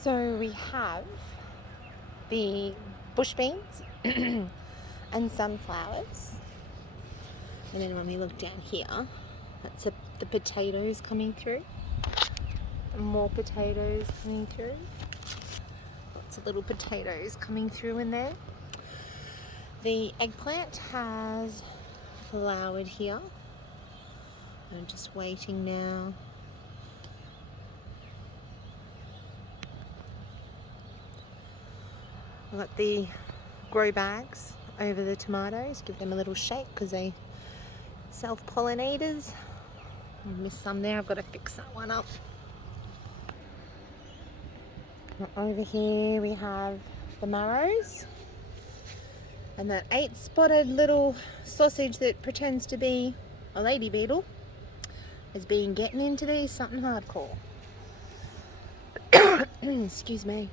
So we have the bush beans and sunflowers. And then when we look down here, that's the potatoes coming through. And more potatoes coming through. Lots of little potatoes coming through in there. The eggplant has flowered here. I'm just waiting now. I've got the grow bags over the tomatoes. Give them a little shake because they self-pollinators. I missed some there. I've got to fix that one up. Over here we have the marrows and that 8-spotted little sausage that pretends to be a lady beetle has been getting into these something hardcore. Excuse me.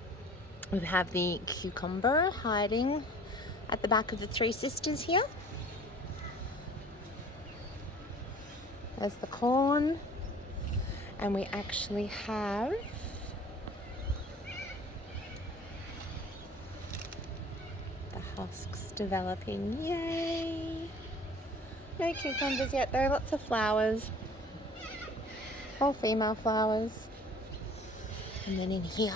We have the cucumber hiding at the back of the three sisters here. There's the corn, and we actually have the husks developing. Yay! No cucumbers yet though, lots of flowers. All female flowers. And then in here,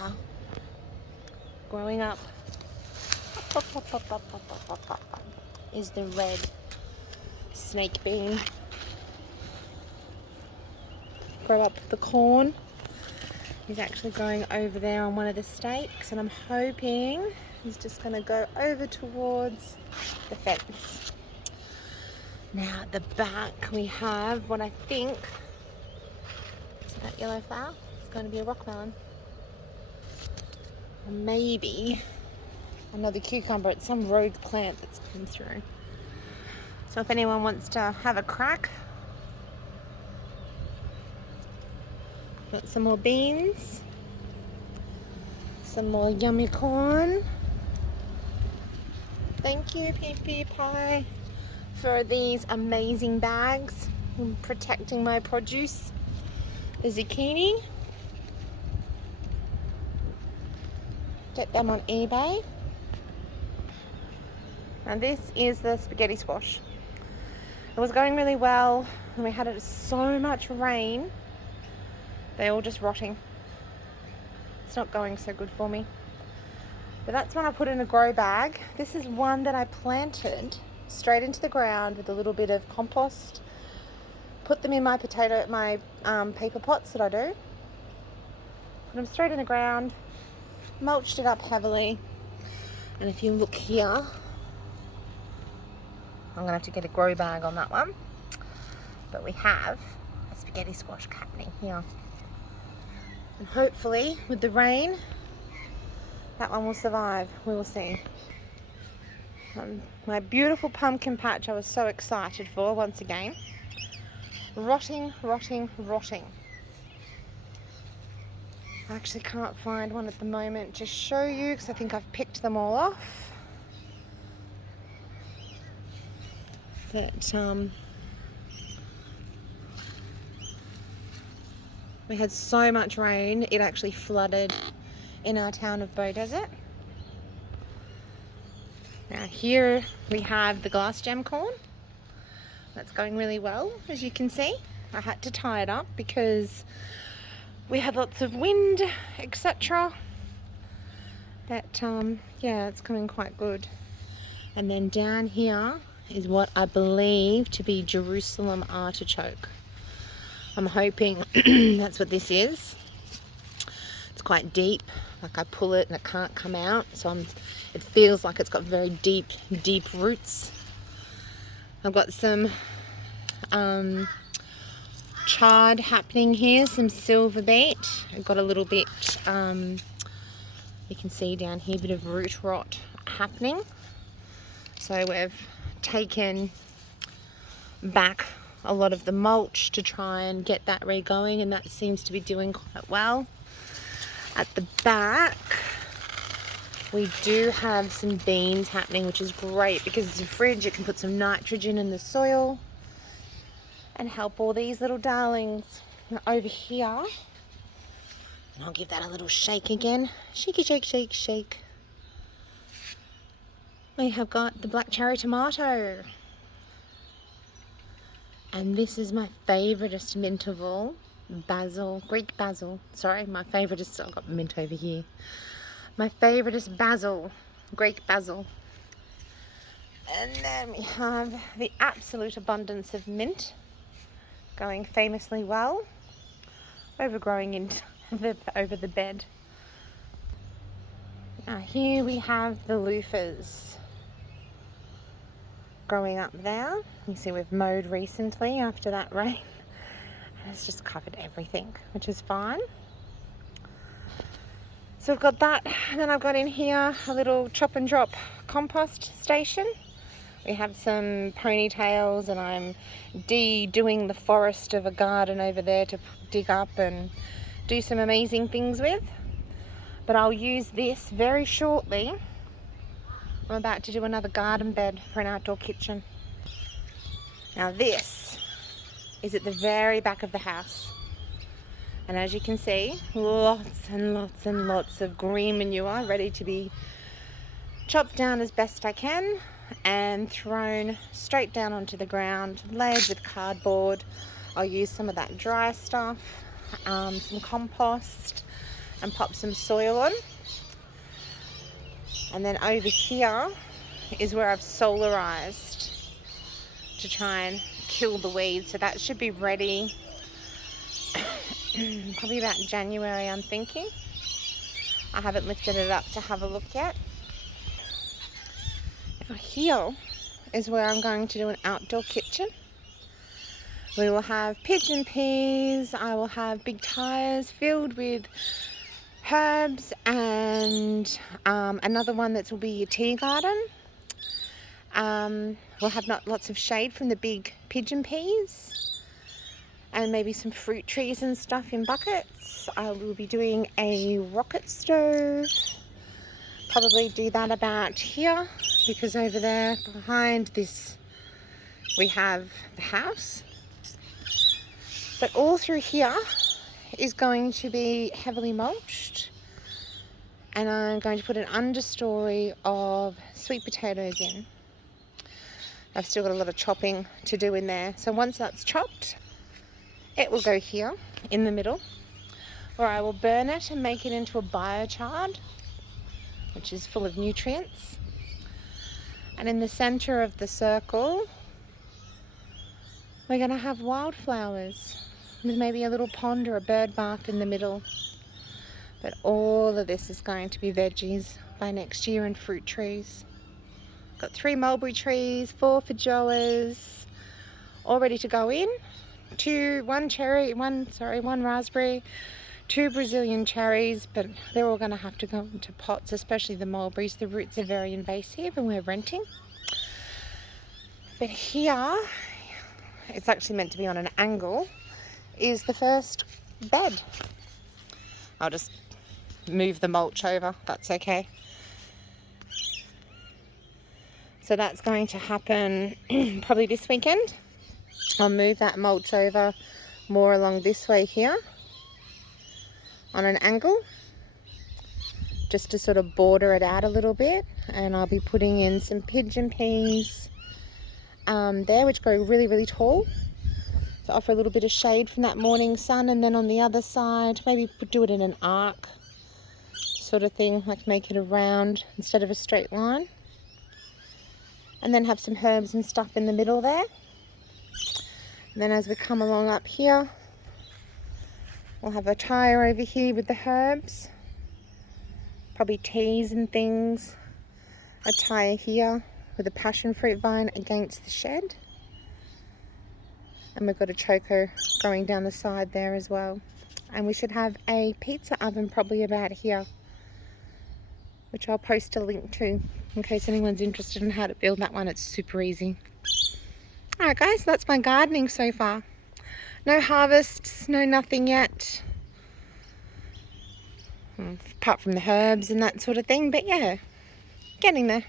growing up, is the red snake bean. Grow up the corn. He's actually growing over there on one of the stakes, and I'm hoping he's just going to go over towards the fence. Now at the back we have what I think is that yellow flower. It's going to be a rock melon. Or maybe another cucumber. It's some rogue plant that's come through. So if anyone wants to have a crack, got some more beans, some more yummy corn. Thank you, Pee Pie, for these amazing bags and protecting my produce. The zucchini, get them on eBay. And this is the spaghetti squash. It was going really well, and we had so much rain. They're all just rotting. It's not going so good for me. But that's one I put in a grow bag. This is one that I planted straight into the ground with a little bit of compost. Put them in my paper pots that I do. Put them straight in the ground. Mulched it up heavily. And if you look here, I'm gonna have to get a grow bag on that one. But we have a spaghetti squash happening here. And hopefully, with the rain, that one will survive. We will see. My beautiful pumpkin patch I was so excited for, once again. Rotting, rotting, rotting. I actually can't find one at the moment to show you because I think I've picked them all off. But we had so much rain, it actually flooded in our town of Beaudesert. Now here we have the glass gem corn. That's going really well, as you can see. I had to tie it up because we had lots of wind, etc. But yeah, it's coming quite good. And then down here is what I believe to be Jerusalem artichoke. I'm hoping that's what this is. It's quite deep, like I pull it and it can't come out, so it feels like it's got very deep roots. I've got some chard happening here, some silver beet. I've got a little bit, you can see down here, a bit of root rot happening. So we've taken back a lot of the mulch to try and get that re-going, and that seems to be doing quite well. At the back we do have some beans happening, which is great because it's a fridge. It can put some nitrogen in the soil and help all these little darlings. Now over here And I'll give that a little shake again. Shaky, shake, shake, shake. We have got the black cherry tomato. And this is my favouriteest mint of all. Basil, Greek basil. Sorry, my favouriteest, I've got mint over here. My favouriteest basil, Greek basil. And then we have the absolute abundance of mint, going famously well, overgrowing into over the bed. Now here we have the loofahs growing up there. You see we've mowed recently after that rain, and it's just covered everything, which is fine. So I've got that, and then I've got in here a little chop and drop compost station. We have some ponytails, and I'm de-doing the forest of a garden over there to dig up and do some amazing things with. But I'll use this very shortly. I'm about to do another garden bed for an outdoor kitchen. Now this is at the very back of the house. And as you can see, lots and lots and lots of green manure ready to be chopped down as best I can and thrown straight down onto the ground, layered with cardboard. I'll use some of that dry stuff, some compost, and pop some soil on. And then over here is where I've solarized to try and kill the weeds. So that should be ready probably about January, I'm thinking. I haven't lifted it up to have a look yet. Now here is where I'm going to do an outdoor kitchen. We will have pigeon peas. I will have big tyres filled with herbs, and another one that will be a tea garden. We'll have lots of shade from the big pigeon peas, and maybe some fruit trees and stuff in buckets. I will be doing a rocket stove. Probably do that about here, because over there behind this we have the house. But all through here is going to be heavily mulched, and I'm going to put an understory of sweet potatoes in. I've still got a lot of chopping to do in there, so once that's chopped, it will go here in the middle, where I will burn it and make it into a biochar, which is full of nutrients. And in the center of the circle, we're going to have wildflowers with maybe a little pond or a bird bath in the middle. But all of this is going to be veggies by next year, and fruit trees. Got 3 mulberry trees, 4 feijoas, all ready to go in. 1 raspberry, 2 Brazilian cherries, but they're all going to have to go into pots, especially the mulberries. The roots are very invasive and we're renting. But here, it's actually meant to be on an angle, is the first bed. I'll just move the mulch over, that's okay. So that's going to happen probably this weekend. I'll move that mulch over more along this way here on an angle, just to sort of border it out a little bit. And I'll be putting in some pigeon peas there, which grow really, really tall, to offer a little bit of shade from that morning sun. And then on the other side, maybe do it in an arc sort of thing, like make it a round instead of a straight line. And then have some herbs and stuff in the middle there. And then as we come along up here, we'll have a tire over here with the herbs, probably teas and things. A tire here with a passion fruit vine against the shed. And we've got a choco growing down the side there as well. And we should have a pizza oven probably about here, which I'll post a link to in case anyone's interested in how to build that one. It's super easy. Alright guys, that's my gardening so far. No harvests, no nothing yet. Apart from the herbs and that sort of thing, but yeah, getting there.